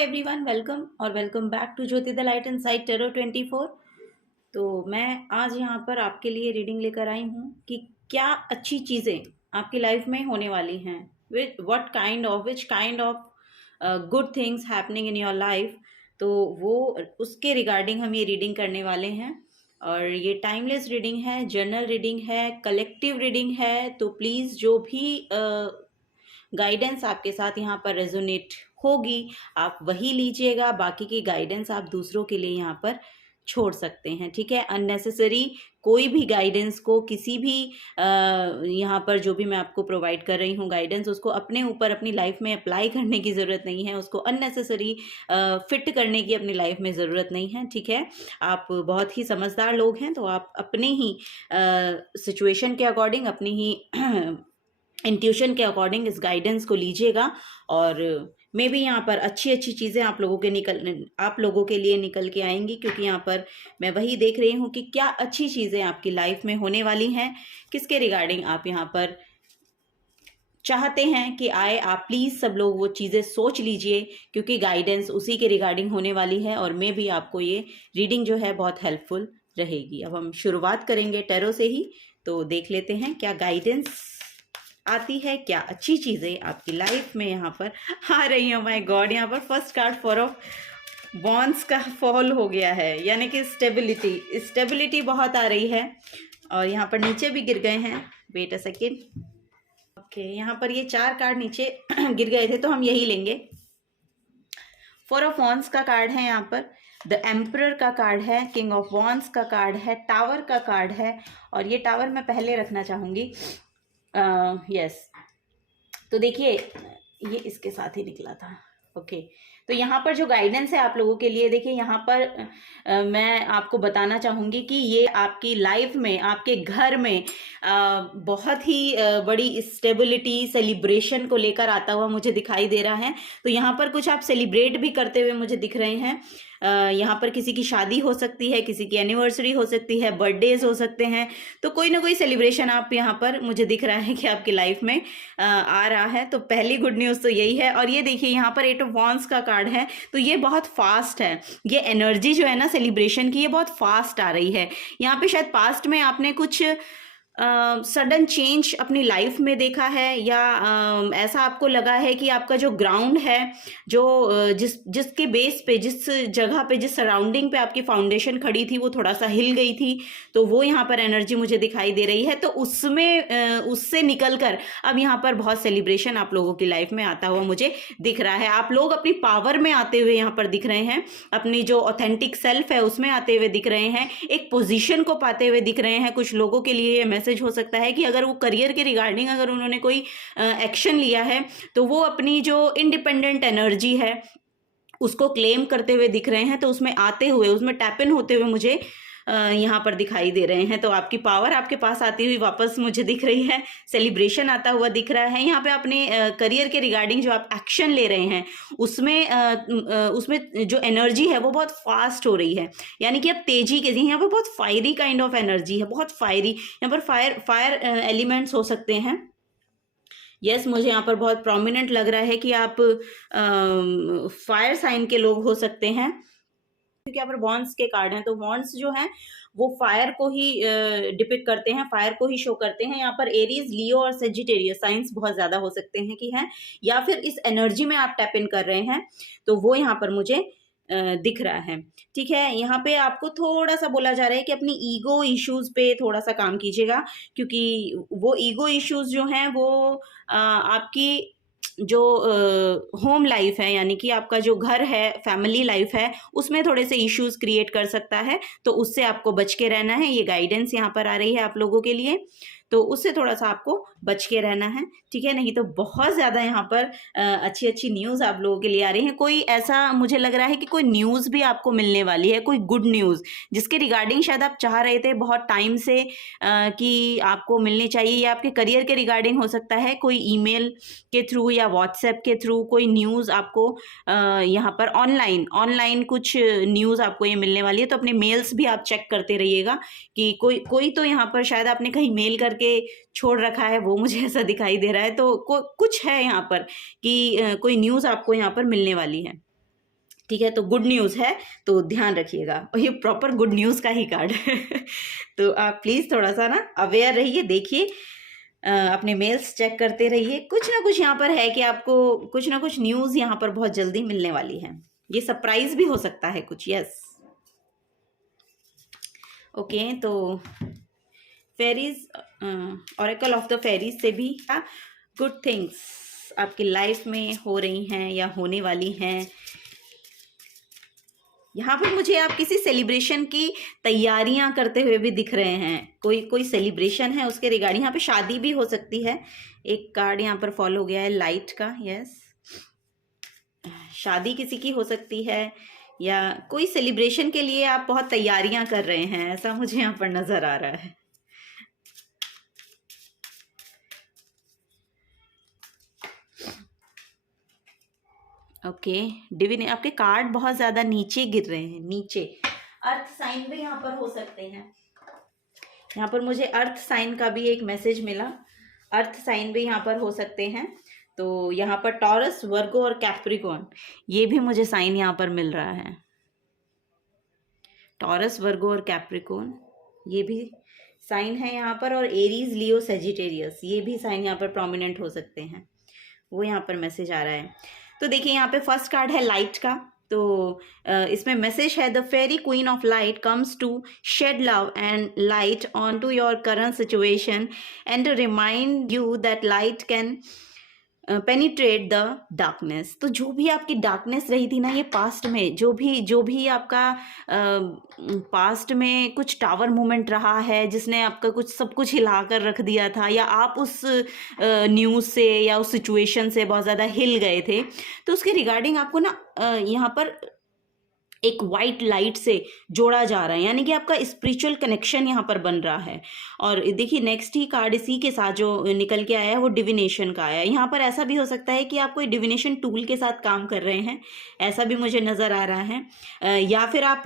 Everyone, welcome back to Jyoti the light inside tarot 24। तो मैं आज यहाँ पर आपके लिए रीडिंग लेकर आई हूँ कि क्या अच्छी चीज़ें आपकी लाइफ में होने वाली हैं, which kind of good things happening in your life. तो वो उसके रिगार्डिंग हम ये रीडिंग करने वाले हैं। और ये टाइमलेस रीडिंग है, जर्नल रीडिंग है, कलेक्टिव रीडिंग है। तो प्लीज़ जो भी गाइडेंस आपके साथ यहाँ पर रेजोनेट होगी आप वही लीजिएगा, बाकी की गाइडेंस आप दूसरों के लिए यहाँ पर छोड़ सकते हैं। ठीक है, अननेसेसरी कोई भी गाइडेंस को किसी भी यहाँ पर जो भी मैं आपको प्रोवाइड कर रही हूँ गाइडेंस, उसको अपने ऊपर अपनी लाइफ में अप्लाई करने की ज़रूरत नहीं है, उसको अननेसेसरी फिट करने की अपनी लाइफ में ज़रूरत नहीं है। ठीक है, आप बहुत ही समझदार लोग हैं, तो आप अपने ही सिचुएशन के अकॉर्डिंग, अपनी ही इंट्यूशन के अकॉर्डिंग इस गाइडेंस को लीजिएगा। और मे भी यहाँ पर अच्छी अच्छी चीज़ें आप लोगों के लिए निकल के आएंगी, क्योंकि यहाँ पर मैं वही देख रही हूँ कि क्या अच्छी चीज़ें आपकी लाइफ में होने वाली हैं, किसके रिगार्डिंग आप यहाँ पर चाहते हैं कि आए। आप प्लीज़ सब लोग वो चीज़ें सोच लीजिए, क्योंकि गाइडेंस उसी के रिगार्डिंग होने वाली है और मे भी आपको ये रीडिंग जो है बहुत हेल्पफुल रहेगी। अब हम शुरुआत करेंगे टैरो से ही, तो देख लेते हैं क्या गाइडेंस आती है, क्या अच्छी चीज़ें आपकी लाइफ में यहाँ पर आ रही हैं। माय गॉड, यहाँ पर फर्स्ट कार्ड 4 ऑफ वॉन्ड्स का फॉल हो गया है, यानी कि स्टेबिलिटी बहुत आ रही है। और यहाँ पर नीचे भी गिर गए हैं, वेट अ सेकेंड। ओके, यहाँ पर ये 4 कार्ड नीचे गिर गए थे, तो हम यही लेंगे। 4 ऑफ वॉन्ड्स का कार्ड है, यहाँ पर द एम्परर का कार्ड है, किंग ऑफ वॉन्ड्स का कार्ड है, टावर का कार्ड है। और ये टावर मैं पहले रखना चाहूँगी। यस, तो देखिए ये इसके साथ ही निकला था। ओके, तो यहाँ पर जो गाइडेंस है आप लोगों के लिए, देखिए यहाँ पर मैं आपको बताना चाहूँगी कि ये आपकी लाइफ में, आपके घर में बहुत ही बड़ी स्टेबिलिटी, सेलिब्रेशन को लेकर आता हुआ मुझे दिखाई दे रहा है। तो यहाँ पर कुछ आप सेलिब्रेट भी करते हुए मुझे दिख रहे हैं। यहाँ पर किसी की शादी हो सकती है, किसी की एनिवर्सरी हो सकती है, बर्थडेज हो सकते हैं। तो कोई ना कोई सेलिब्रेशन आप यहाँ पर मुझे दिख रहा है कि आपकी लाइफ में आ रहा है। तो पहली गुड न्यूज़ तो यही है। और ये देखिए यहाँ पर 8 ऑफ वॉन्ड्स का कार्ड है, तो ये बहुत फास्ट है। ये एनर्जी जो है ना सेलिब्रेशन की, ये बहुत फास्ट आ रही है। यहाँ पे शायद पास्ट में आपने कुछ सडन चेंज अपनी लाइफ में देखा है, या ऐसा आपको लगा है कि आपका जो ग्राउंड है, जो जिसके बेस पे, जिस जगह पे, जिस सराउंडिंग पे आपकी फाउंडेशन खड़ी थी, वो थोड़ा सा हिल गई थी। तो वो यहाँ पर एनर्जी मुझे दिखाई दे रही है। तो उससे निकलकर अब यहाँ पर बहुत सेलिब्रेशन आप लोगों की लाइफ में आता हुआ मुझे दिख रहा है। आप लोग अपनी पावर में आते हुए यहाँ पर दिख रहे हैं, अपनी जो ऑथेंटिक सेल्फ है उसमें आते हुए दिख रहे हैं, एक पोजीशन को पाते हुए दिख रहे हैं। कुछ लोगों के लिए मैसेज हो सकता है कि अगर वो करियर के रिगार्डिंग अगर उन्होंने कोई एक्शन लिया है, तो वो अपनी जो इंडिपेंडेंट एनर्जी है उसको क्लेम करते हुए दिख रहे हैं। तो उसमें आते हुए, उसमें टैप इन होते हुए मुझे यहाँ पर दिखाई दे रहे हैं। तो आपकी पावर आपके पास आती हुई वापस मुझे दिख रही है, सेलिब्रेशन आता हुआ दिख रहा है। यहाँ पे अपने करियर के रिगार्डिंग जो आप एक्शन ले रहे हैं उसमें जो एनर्जी है वो बहुत फास्ट हो रही है, यानी कि अब तेजी के, यहाँ पे बहुत फायरी काइंड ऑफ एनर्जी है, बहुत फायरी। यहाँ पर फायर एलिमेंट्स हो सकते हैं। यस, मुझे यहाँ पर बहुत प्रोमिनेंट लग रहा है कि आप फायर साइन के लोग हो सकते हैं, क्योंकि यहाँ पर वॉन्ड्स के कार्ड हैं। तो वॉन्ड्स जो हैं वो फायर को ही डिपिक्ट करते हैं, फायर को ही शो करते हैं। यहाँ पर एरीज, लियो और सेजिटेरियस साइंस बहुत ज़्यादा हो सकते हैं कि हैं, या फिर इस एनर्जी में आप टैप इन कर रहे हैं। तो वो यहाँ पर मुझे दिख रहा है। ठीक है, यहाँ पे आपको थोड़ा सा बोला जा रहा है कि अपनी ईगो इश्यूज पे थोड़ा सा काम कीजिएगा, क्योंकि वो ईगो इश्यूज जो हैं वो आपकी जो होम लाइफ है, यानी कि आपका जो घर है, फैमिली लाइफ है, उसमें थोड़े से इश्यूज क्रिएट कर सकता है। तो उससे आपको बच के रहना है। ये गाइडेंस यहाँ पर आ रही है आप लोगों के लिए, तो उससे थोड़ा सा आपको बच के रहना है। ठीक है, नहीं तो बहुत ज़्यादा यहाँ पर अच्छी अच्छी न्यूज़ आप लोगों के लिए आ रही है। कोई ऐसा मुझे लग रहा है कि कोई न्यूज़ भी आपको मिलने वाली है, कोई गुड न्यूज़, जिसके रिगार्डिंग शायद आप चाह रहे थे बहुत टाइम से कि आपको मिलनी चाहिए, या आपके करियर के रिगार्डिंग हो सकता है। कोई ईमेल के थ्रू या व्हाट्सएप के थ्रू कोई न्यूज़ आपको यहाँ पर ऑनलाइन कुछ न्यूज़ आपको ये मिलने वाली है। तो अपने मेल्स भी आप चेक करते रहिएगा कि कोई तो यहाँ पर शायद आपने कहीं मेल करके छोड़ रखा है, वो मुझे ऐसा दिखाई दे रहा है। तो कुछ है यहाँ पर कि कोई न्यूज़ आपको यहाँ पर मिलने वाली है। ठीक है, तो गुड न्यूज़ है, तो ध्यान रखिएगा, और ये प्रॉपर गुड न्यूज़ का ही कार्ड है। तो आप प्लीज़ थोड़ा सा ना अवेयर रहिए, देखिए अपने मेल्स चेक करते रहिए, कुछ ना कुछ यहाँ पर है कि आपको कुछ ना कुछ न्यूज़ यहाँ पर बहुत जल्दी मिलने वाली है। ये सरप्राइज भी हो सकता है कुछ। Yes, okay. तो fairies, Oracle of the fairies से भी गुड थिंग्स आपकी लाइफ में हो रही हैं या होने वाली हैं। यहाँ पर मुझे आप किसी सेलिब्रेशन की तैयारियां करते हुए भी दिख रहे हैं, कोई सेलिब्रेशन है उसके रिगार्डिंग। यहाँ पे शादी भी हो सकती है। एक कार्ड यहाँ पर फॉलो हो गया है लाइट का। यस, शादी किसी की हो सकती है, या कोई सेलिब्रेशन के लिए आप बहुत तैयारियां कर रहे हैं, ऐसा मुझे यहाँ पर नजर आ रहा है। ओके, डिविन, आपके कार्ड बहुत ज्यादा नीचे गिर रहे हैं, नीचे। अर्थ साइन भी यहाँ पर हो सकते हैं। यहाँ पर मुझे अर्थ साइन का भी एक मैसेज मिला, अर्थ साइन भी यहाँ पर हो सकते हैं। तो यहाँ पर टॉरस, वर्गो और कैप्रिकॉर्न, ये भी मुझे साइन यहाँ पर मिल रहा है। टॉरस, वर्गो और कैप्रिकॉर्न, ये भी साइन है यहाँ पर, और एरीज, लियो, सेजिटेरियस, ये भी साइन यहाँ पर प्रोमिनेंट हो सकते हैं, वो यहाँ पर मैसेज आ रहा है। तो देखिए यहाँ पे फर्स्ट कार्ड है लाइट का। तो इसमें मैसेज है, the fairy queen of light comes to shed love and light on to your current situation and remind you that light can penetrate the darkness. तो जो भी आपकी डार्कनेस रही थी ना, ये पास्ट में जो भी आपका पास्ट में कुछ टावर मूवमेंट रहा है जिसने आपका सब कुछ हिला कर रख दिया था, या आप उस न्यूज़ से या उस सिचुएशन से बहुत ज़्यादा हिल गए थे, तो उसके रिगार्डिंग आपको ना यहाँ पर एक वाइट लाइट से जोड़ा जा रहा है, यानी कि आपका स्पिरिचुअल कनेक्शन यहाँ पर बन रहा है। और देखिए नेक्स्ट ही कार्ड इसी के साथ जो निकल के आया है वो डिविनेशन का आया है। यहाँ पर ऐसा भी हो सकता है कि आप कोई डिविनेशन टूल के साथ काम कर रहे हैं, ऐसा भी मुझे नज़र आ रहा है। या फिर आप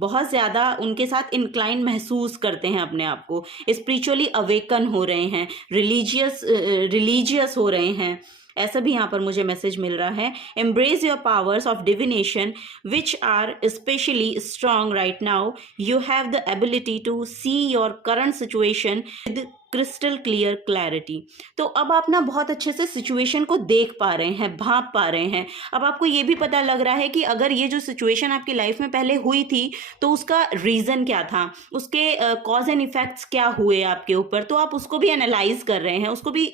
बहुत ज़्यादा उनके साथ इंक्लाइन महसूस करते हैं अपने आप को, स्पिरिचुअली अवेकन हो रहे हैं, रिलीजियस हो रहे हैं, ऐसा भी यहाँ पर मुझे मैसेज मिल रहा है। Embrace your powers of divination which are specially strong right now. You have the ability to see your current situation with crystal clear clarity. तो अब आप ना बहुत अच्छे से सिचुएशन को देख पा रहे हैं, भांप पा रहे हैं। अब आपको ये भी पता लग रहा है कि अगर ये जो सिचुएशन आपकी लाइफ में पहले हुई थी तो उसका रीज़न क्या था, उसके कॉज एंड इफेक्ट्स क्या हुए आपके ऊपर, तो आप उसको भी एनालाइज कर रहे हैं, उसको भी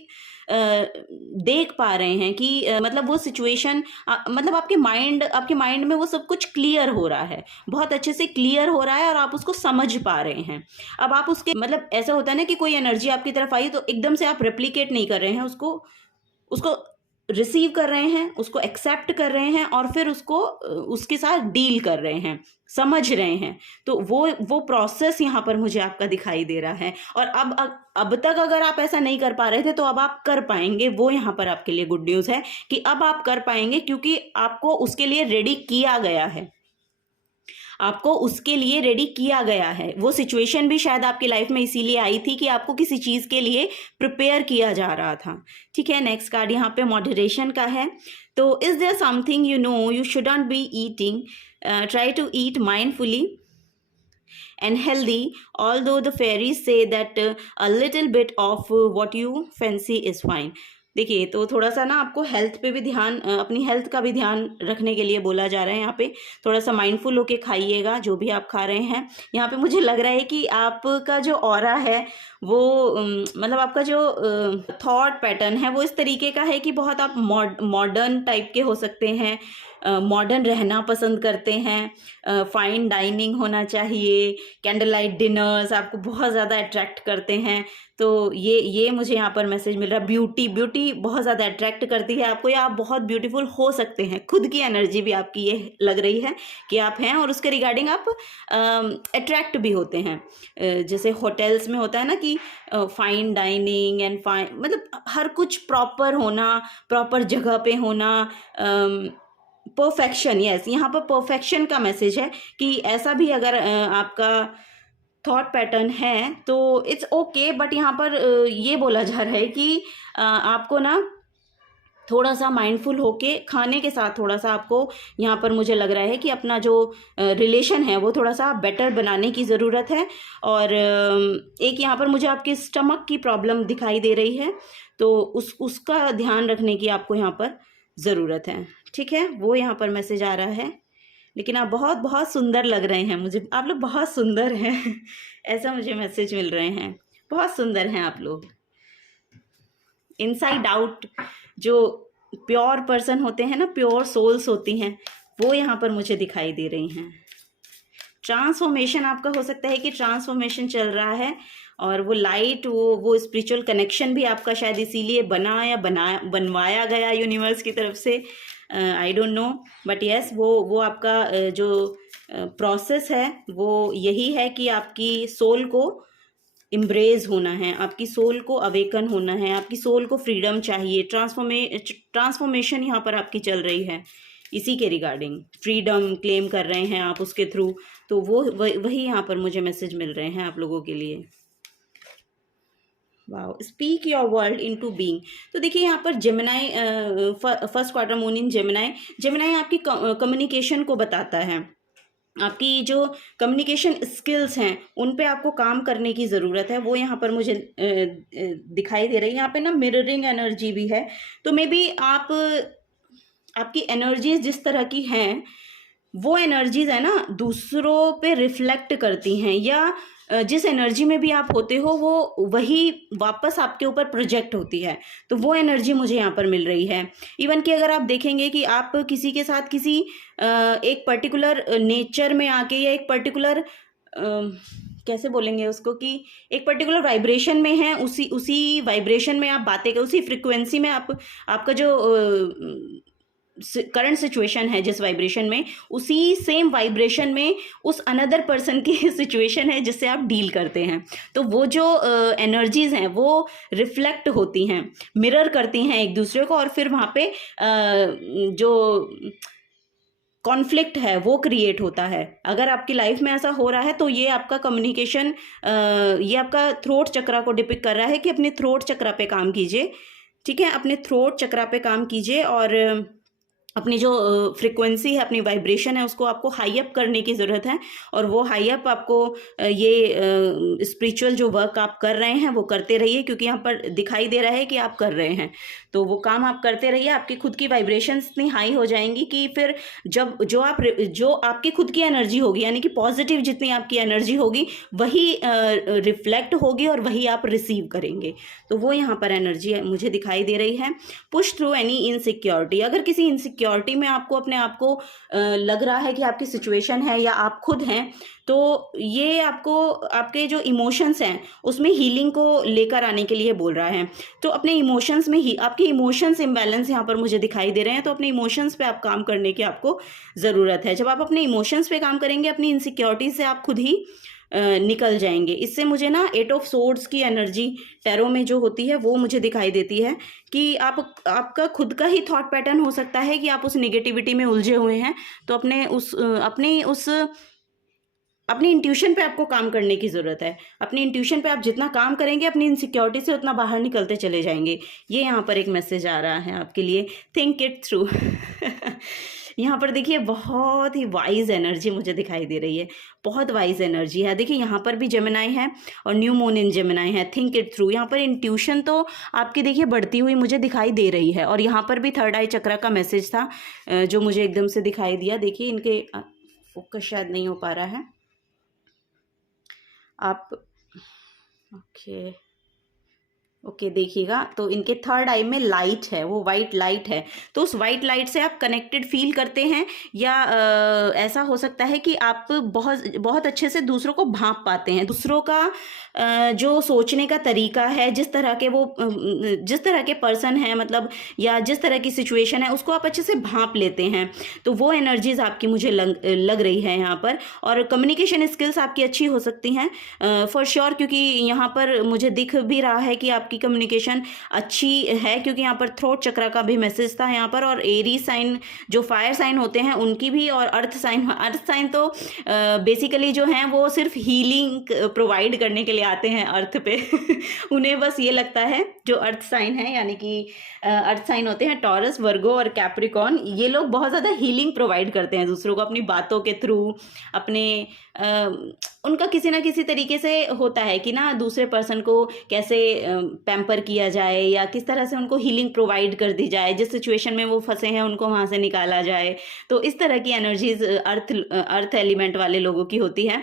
देख पा रहे हैं कि मतलब वो सिचुएशन, मतलब आपके माइंड में वो सब कुछ क्लियर हो रहा है, बहुत अच्छे से क्लियर हो रहा है, और आप उसको समझ पा रहे हैं। अब आप उसके मतलब ऐसा होता है ना कि कोई एनर्जी आपकी तरफ आई तो एकदम से आप रेप्लिकेट नहीं कर रहे हैं, उसको रिसीव कर रहे हैं, उसको एक्सेप्ट कर रहे हैं, और फिर उसको उसके साथ डील कर रहे हैं, समझ रहे हैं। तो वो प्रोसेस यहाँ पर मुझे आपका दिखाई दे रहा है। और अब तक अगर आप ऐसा नहीं कर पा रहे थे तो अब आप कर पाएंगे, वो यहाँ पर आपके लिए गुड न्यूज़ है कि अब आप कर पाएंगे, क्योंकि आपको उसके लिए रेडी किया गया है, आपको उसके लिए रेडी किया गया है। वो सिचुएशन भी शायद आपकी लाइफ में इसीलिए आई थी कि आपको किसी चीज़ के लिए प्रिपेयर किया जा रहा था। ठीक है, नेक्स्ट कार्ड यहाँ पे मॉडरेशन का है। तो is there something you know you shouldn't be eating, try to eat mindfully and healthy, although the fairies say that a little bit of what you fancy is fine. देखिए, तो थोड़ा सा ना आपको हेल्थ पे भी ध्यान, अपनी हेल्थ का भी ध्यान रखने के लिए बोला जा रहा है। यहाँ पे थोड़ा सा माइंडफुल होके खाइएगा जो भी आप खा रहे हैं। यहाँ पे मुझे लग रहा है कि आपका जो ऑरा है वो मतलब आपका जो थॉट पैटर्न है वो इस तरीके का है कि बहुत आप मॉडर्न टाइप के हो सकते हैं, मॉडर्न रहना पसंद करते हैं, फाइन डाइनिंग होना चाहिए, कैंडल लाइट डिनर्स आपको बहुत ज़्यादा अट्रैक्ट करते हैं। तो ये मुझे यहाँ पर मैसेज मिल रहा है। ब्यूटी बहुत ज़्यादा अट्रैक्ट करती है आपको, या आप बहुत ब्यूटीफुल हो सकते हैं, खुद की एनर्जी भी आपकी ये लग रही है कि आप हैं, और उसके रिगार्डिंग आप अट्रैक्ट भी होते हैं। जैसे होटल्स में होता है ना कि फाइन डाइनिंग एंड फाइन, मतलब हर कुछ प्रॉपर होना, प्रॉपर जगह पे होना, परफेक्शन। यस, यहाँ पर परफेक्शन का मैसेज है कि ऐसा भी अगर आपका थॉट पैटर्न है तो इट्स ओके, बट यहाँ पर ये बोला जा रहा है कि आपको ना थोड़ा सा माइंडफुल होके खाने के साथ थोड़ा सा आपको यहाँ पर मुझे लग रहा है कि अपना जो रिलेशन है वो थोड़ा सा बेटर बनाने की ज़रूरत है। और एक यहाँ पर मुझे आपके स्टमक की प्रॉब्लम दिखाई दे रही है, तो उसका ध्यान रखने की आपको यहाँ पर ज़रूरत है। ठीक है, वो यहाँ पर मैसेज आ रहा है। लेकिन आप बहुत बहुत सुंदर लग रहे हैं, मुझे आप लोग बहुत सुंदर हैं ऐसा मुझे मैसेज मिल रहे हैं, बहुत सुंदर हैं आप लोग। इनसाइड आउट जो प्योर पर्सन होते हैं ना, प्योर सोल्स होती हैं, वो यहाँ पर मुझे दिखाई दे रही हैं। ट्रांसफॉर्मेशन आपका हो सकता है कि ट्रांसफॉर्मेशन चल रहा है, और वो लाइट, वो स्पिरिचुअल कनेक्शन भी आपका शायद इसीलिए बनवाया गया यूनिवर्स की तरफ से, I don't know, but yes वो आपका जो प्रोसेस है वो यही है कि आपकी सोल को इम्ब्रेज होना है, आपकी सोल को अवेकन होना है, आपकी सोल को फ्रीडम चाहिए। ट्रांसफॉर्मेशन यहाँ पर आपकी चल रही है, इसी के रिगार्डिंग फ्रीडम क्लेम कर रहे हैं आप उसके थ्रू। तो वही यहाँ पर मुझे मैसेज मिल रहे हैं आप लोगों के लिए। Wow, speak your world into being. तो देखिए यहाँ पर Gemini, first quarter moon in Gemini आपकी कम्युनिकेशन को बताता है। आपकी जो कम्युनिकेशन स्किल्स हैं उन पे आपको काम करने की ज़रूरत है, वो यहाँ पर मुझे दिखाई दे रही है। यहाँ पे ना मिररिंग एनर्जी भी है, तो मे बी आपकी एनर्जीज जिस तरह की हैं वो एनर्जीज है ना दूसरों पे रिफ्लेक्ट करती हैं, या जिस एनर्जी में भी आप होते हो वो वही वापस आपके ऊपर प्रोजेक्ट होती है। तो वो एनर्जी मुझे यहाँ पर मिल रही है। इवन कि अगर आप देखेंगे कि आप किसी के साथ किसी एक पर्टिकुलर नेचर में आके, या एक पर्टिकुलर कैसे बोलेंगे उसको, कि एक पर्टिकुलर वाइब्रेशन में है, उसी वाइब्रेशन में आप बातें कर, उसी फ्रिक्वेंसी में आपका जो करंट सिचुएशन है, जिस वाइब्रेशन में, उसी सेम वाइब्रेशन में उस अनदर पर्सन की सिचुएशन है जिससे आप डील करते हैं। तो वो जो एनर्जीज हैं वो रिफ्लेक्ट होती हैं, मिरर करती हैं एक दूसरे को, और फिर वहाँ पे जो कॉन्फ्लिक्ट है वो क्रिएट होता है। अगर आपकी लाइफ में ऐसा हो रहा है तो ये आपका कम्युनिकेशन, ये आपका थ्रोट चक्रा को डिपिक्ट कर रहा है कि अपने थ्रोट चक्रा पे काम कीजिए। ठीक है, अपने थ्रोट चक्रा पे काम कीजिए, और अपनी जो फ्रिक्वेंसी है, अपनी वाइब्रेशन है, उसको आपको हाई अप करने की ज़रूरत है। और वो हाई अप आपको ये स्पिरिचुअल जो वर्क आप कर रहे हैं वो करते रहिए, क्योंकि यहाँ पर दिखाई दे रहा है कि आप कर रहे हैं, तो वो काम आप करते रहिए। आपकी खुद की वाइब्रेशंस इतनी हाई हो जाएंगी कि फिर जब जो आपकी खुद की एनर्जी होगी, यानी कि पॉजिटिव जितनी आपकी एनर्जी होगी वही रिफ्लेक्ट होगी और वही आप रिसीव करेंगे। तो वो यहाँ पर एनर्जी मुझे दिखाई दे रही है। Push through any insecurity. अगर किसी इनसिक्योरिटी में आपको अपने आप को लग रहा है कि आपकी सिचुएशन है या आप खुद हैं, तो ये आपको आपके जो इमोशंस हैं उसमें हीलिंग को लेकर आने के लिए बोल रहा है। तो अपने इमोशंस में ही आपके इमोशंस इम्बैलेंस यहाँ पर मुझे दिखाई दे रहे हैं, तो अपने इमोशंस पे आप काम करने की आपको ज़रूरत है। जब आप अपने इमोशंस पे काम करेंगे, अपनी इनसिक्योरिटी से आप खुद ही निकल जाएंगे। इससे मुझे ना 8 ऑफ सोर्ड्स की एनर्जी टैरो में जो होती है वो मुझे दिखाई देती है कि आपका खुद का ही थॉट पैटर्न हो सकता है कि आप उस नेगेटिविटी में उलझे हुए हैं। तो अपनी इंट्यूशन पे आपको काम करने की ज़रूरत है। अपनी इंट्यूशन पे आप जितना काम करेंगे अपनी इनसिक्योरिटी से उतना बाहर निकलते चले जाएंगे। ये यहाँ पर एक मैसेज आ रहा है आपके लिए, थिंक इट थ्रू। यहाँ पर देखिए बहुत ही वाइज एनर्जी मुझे दिखाई दे रही है, बहुत वाइज एनर्जी है। देखिए यहाँ पर भी जेमिनाई है और न्यू मून इन जेमिनाई है। थिंक इट थ्रू, यहाँ पर इंट्यूशन तो आपकी देखिए बढ़ती हुई मुझे दिखाई दे रही है। और यहाँ पर भी थर्ड आई चक्र का मैसेज था जो मुझे एकदम से दिखाई दिया। देखिए इनके फोकस शायद नहीं हो पा रहा है, आप ओके देखिएगा। तो इनके थर्ड आई में लाइट है, वो वाइट लाइट है। तो उस वाइट लाइट से आप कनेक्टेड फील करते हैं, या ऐसा हो सकता है कि आप बहुत बहुत अच्छे से दूसरों को भांप पाते हैं। दूसरों का जो सोचने का तरीका है, जिस तरह के पर्सन है, मतलब या जिस तरह की सिचुएशन है, उसको आप अच्छे से भांप लेते हैं। तो वो एनर्जीज आपकी मुझे लग रही है यहाँ पर। और कम्युनिकेशन स्किल्स आपकी अच्छी हो सकती हैं फॉर श्योर, क्योंकि यहाँ पर मुझे दिख भी रहा है कि आपकी आपकी कम्युनिकेशन अच्छी है, क्योंकि यहाँ पर थ्रोट चक्र का भी मैसेज था यहाँ पर। और एरी साइन जो फायर साइन होते हैं उनकी भी, और अर्थ साइन तो बेसिकली जो हैं वो सिर्फ हीलिंग प्रोवाइड करने के लिए आते हैं अर्थ पे उन्हें बस ये लगता है, जो अर्थ साइन है यानी कि अर्थ साइन होते हैं टॉरस, वर्गो और कैप्रिकॉर्न, ये लोग बहुत ज़्यादा हीलिंग प्रोवाइड करते हैं दूसरों को अपनी बातों के थ्रू, अपने उनका किसी ना किसी तरीके से होता है कि ना दूसरे पर्सन को कैसे पैम्पर किया जाए या किस तरह से उनको हीलिंग प्रोवाइड कर दी जाए, जिस सिचुएशन में वो फंसे हैं उनको वहाँ से निकाला जाए। तो इस तरह की एनर्जीज अर्थ एलिमेंट वाले लोगों की होती है।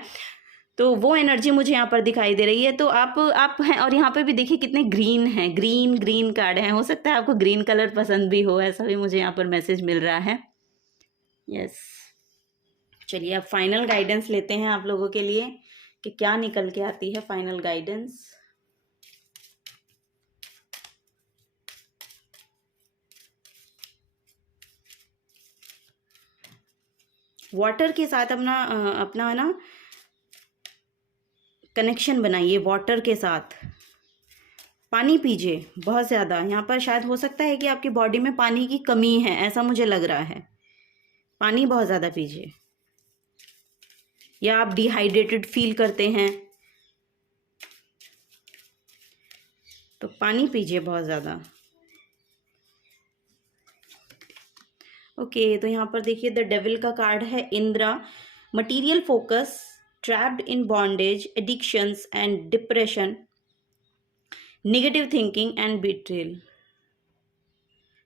तो वो एनर्जी मुझे यहाँ पर दिखाई दे रही है। तो आप हैं, और यहाँ पे भी देखिए कितने ग्रीन हैं, ग्रीन कार्ड हैं। हो सकता है आपको ग्रीन कलर पसंद भी हो, ऐसा भी मुझे यहाँ पर मैसेज मिल रहा है। यस, चलिए अब फाइनल गाइडेंस लेते हैं आप लोगों के लिए कि क्या निकल के आती है फाइनल गाइडेंस। वाटर के साथ अपना ना कनेक्शन बनाइए, वाटर के साथ पानी पीजिए बहुत ज़्यादा। यहाँ पर शायद हो सकता है कि आपकी बॉडी में पानी की कमी है, ऐसा मुझे लग रहा है। पानी बहुत ज़्यादा पीजिए, या आप डिहाइड्रेटेड फील करते हैं तो पानी पीजिए बहुत ज़्यादा। ओके, तो यहाँ पर देखिए द डेविल का कार्ड है Indira, material focus, trapped in bondage, addictions and depression, negative thinking and betrayal.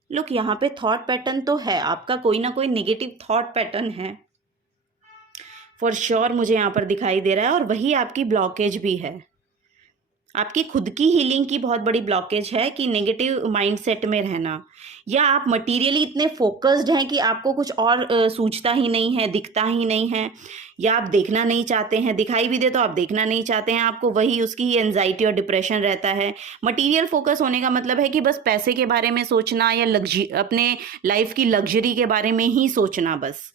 Look, यहाँ पे थॉट पैटर्न तो है आपका, कोई ना कोई नेगेटिव थॉट पैटर्न है फॉर श्योर, मुझे यहाँ पर दिखाई दे रहा है। और वही आपकी ब्लॉकेज भी है, आपकी खुद की हीलिंग की बहुत बड़ी ब्लॉकेज है कि नेगेटिव माइंडसेट में रहना, या आप मटेरियली इतने फोकस्ड हैं कि आपको कुछ और सूझता ही नहीं है, दिखता ही नहीं है, या आप देखना नहीं चाहते हैं, दिखाई भी दे तो आप देखना नहीं चाहते हैं, आपको वही उसकी ही एंजाइटी और डिप्रेशन रहता है। मटेरियल फोकस होने का मतलब है कि बस पैसे के बारे में सोचना या अपने लाइफ की लग्जरी के बारे में ही सोचना बस,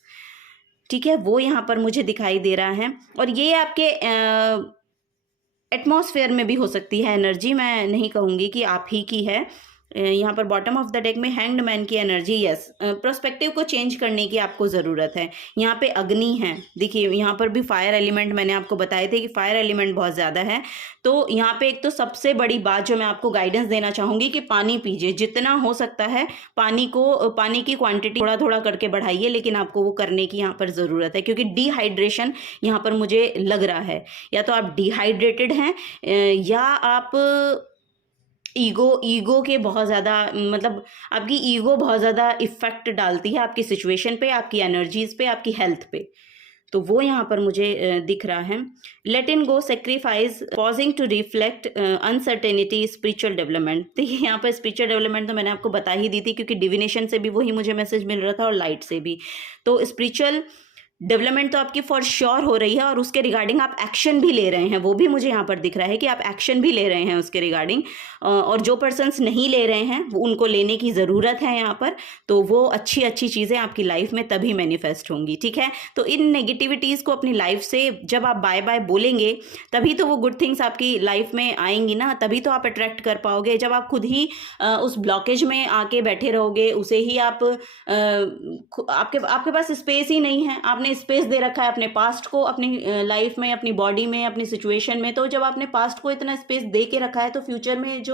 ठीक है, वो यहाँ पर मुझे दिखाई दे रहा है। और ये आपके एटमॉस्फेयर में भी हो सकती है एनर्जी, मैं नहीं कहूँगी कि आप ही की है। यहाँ पर बॉटम ऑफ द डेक में हैंग्ड मैन की एनर्जी, यस, प्रोस्पेक्टिव को चेंज करने की आपको ज़रूरत है। यहाँ पे अग्नि है, देखिए यहाँ पर भी फायर एलिमेंट, मैंने आपको बताए थे कि फायर एलिमेंट बहुत ज़्यादा है। तो यहाँ पे एक तो सबसे बड़ी बात जो मैं आपको गाइडेंस देना चाहूँगी कि पानी पीजिए, जितना हो सकता है पानी की क्वांटिटी थोड़ा थोड़ा करके बढ़ाइए, लेकिन आपको वो करने की यहाँ पर ज़रूरत है, क्योंकि डिहाइड्रेशन यहाँ पर मुझे लग रहा है। या तो आप डिहाइड्रेटेड हैं, या आप ईगो के बहुत ज़्यादा, मतलब आपकी ईगो बहुत ज़्यादा इफ़ेक्ट डालती है आपकी सिचुएशन पे, आपकी एनर्जीज़ पे, आपकी हेल्थ पे। तो वो यहाँ पर मुझे दिख रहा है। Letting go, sacrifice, pausing to reflect, uncertainty, spiritual development. देखिए यहाँ पर स्पिरिचुअल डेवलपमेंट तो मैंने आपको बता ही दी थी, क्योंकि डिविनेशन से भी वही मुझे मैसेज मिल रहा था और लाइट से भी। तो स्पिरिचुअल डेवलपमेंट तो आपकी फॉर श्योर हो रही है, और उसके रिगार्डिंग आप एक्शन भी ले रहे हैं, वो भी मुझे यहाँ पर दिख रहा है कि आप एक्शन भी ले रहे हैं उसके रिगार्डिंग। और जो पर्सन्स नहीं ले रहे हैं वो उनको लेने की ज़रूरत है यहाँ पर। तो वो अच्छी अच्छी चीज़ें आपकी लाइफ में तभी मैनिफेस्ट होंगी, ठीक है। तो इन नेगेटिविटीज़ को अपनी लाइफ से जब आप बाय बाय बोलेंगे, तभी तो वो गुड थिंग्स आपकी लाइफ में आएंगी ना, तभी तो आप अट्रैक्ट कर पाओगे। जब आप खुद ही उस ब्लॉकेज में आके बैठे रहोगे, उसे ही आप आपके पास स्पेस ही नहीं है, आपने स्पेस दे रखा है अपने पास्ट को, अपनी लाइफ में, अपनी बॉडी में, अपनी सिचुएशन में। तो जब आपने पास्ट को इतना स्पेस दे के रखा है, तो फ्यूचर में जो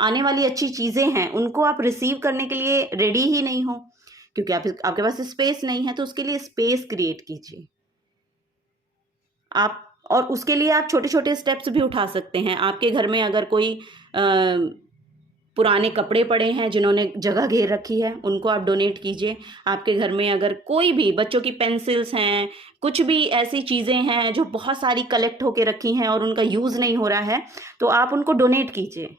आने वाली अच्छी चीज़ें हैं उनको आप रिसीव करने के लिए रेडी ही नहीं हो, क्योंकि आपके पास स्पेस नहीं है। तो उसके लिए स्पेस क्रिएट कीजिए आप, और उसके लिए आप छोटे छोटे स्टेप्स भी उठा सकते हैं। आपके घर में अगर कोई पुराने कपड़े पड़े हैं जिन्होंने जगह घेर रखी है, उनको आप डोनेट कीजिए। आपके घर में अगर कोई भी बच्चों की पेंसिल्स हैं, कुछ भी ऐसी चीज़ें हैं जो बहुत सारी कलेक्ट होके रखी हैं और उनका यूज़ नहीं हो रहा है, तो आप उनको डोनेट कीजिए।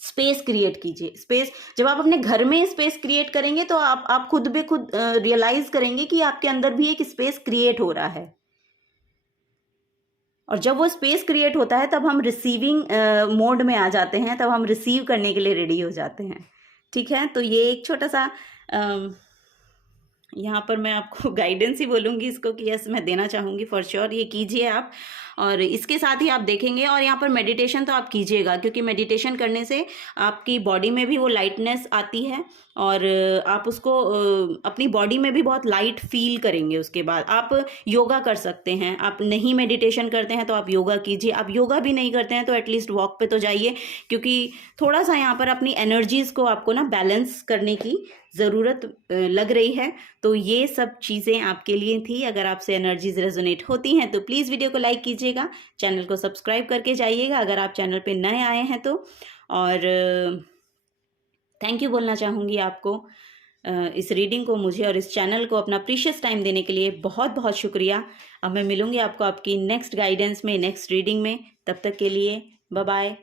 स्पेस क्रिएट कीजिए। स्पेस, जब आप अपने घर में स्पेस क्रिएट करेंगे तो आप खुद बे खुद रियलाइज करेंगे कि आपके अंदर भी एक स्पेस क्रिएट हो रहा है। और जब वो स्पेस क्रिएट होता है तब हम रिसीविंग मोड में आ जाते हैं, तब हम रिसीव करने के लिए रेडी हो जाते हैं, ठीक है। तो ये एक छोटा सा यहाँ पर मैं आपको गाइडेंस ही बोलूँगी इसको कि यस, मैं देना चाहूँगी फॉर श्योर, ये कीजिए आप। और इसके साथ ही आप देखेंगे, और यहाँ पर मेडिटेशन तो आप कीजिएगा, क्योंकि मेडिटेशन करने से आपकी बॉडी में भी वो लाइटनेस आती है और आप उसको अपनी बॉडी में भी बहुत लाइट फील करेंगे। उसके बाद आप योगा कर सकते हैं। आप नहीं मेडिटेशन करते हैं तो आप योगा कीजिए। आप योगा भी नहीं करते हैं तो एटलीस्ट वॉक पे तो जाइए, क्योंकि थोड़ा सा यहाँ पर अपनी एनर्जीज़ को आपको ना बैलेंस करने की ज़रूरत लग रही है। तो ये सब चीज़ें आपके लिए थी। अगर आपसे एनर्जीज रेजोनेट होती हैं तो प्लीज़ वीडियो को लाइक कीजिएगा, चैनल को सब्सक्राइब करके जाइएगा अगर आप चैनल पे नए आए हैं तो। और थैंक यू बोलना चाहूँगी आपको इस रीडिंग को, मुझे और इस चैनल को अपना प्रीशियस टाइम देने के लिए बहुत बहुत शुक्रिया। अब मैं मिलूँगी आपको आपकी नेक्स्ट गाइडेंस में, नेक्स्ट रीडिंग में। तब तक के लिए बाय बाय।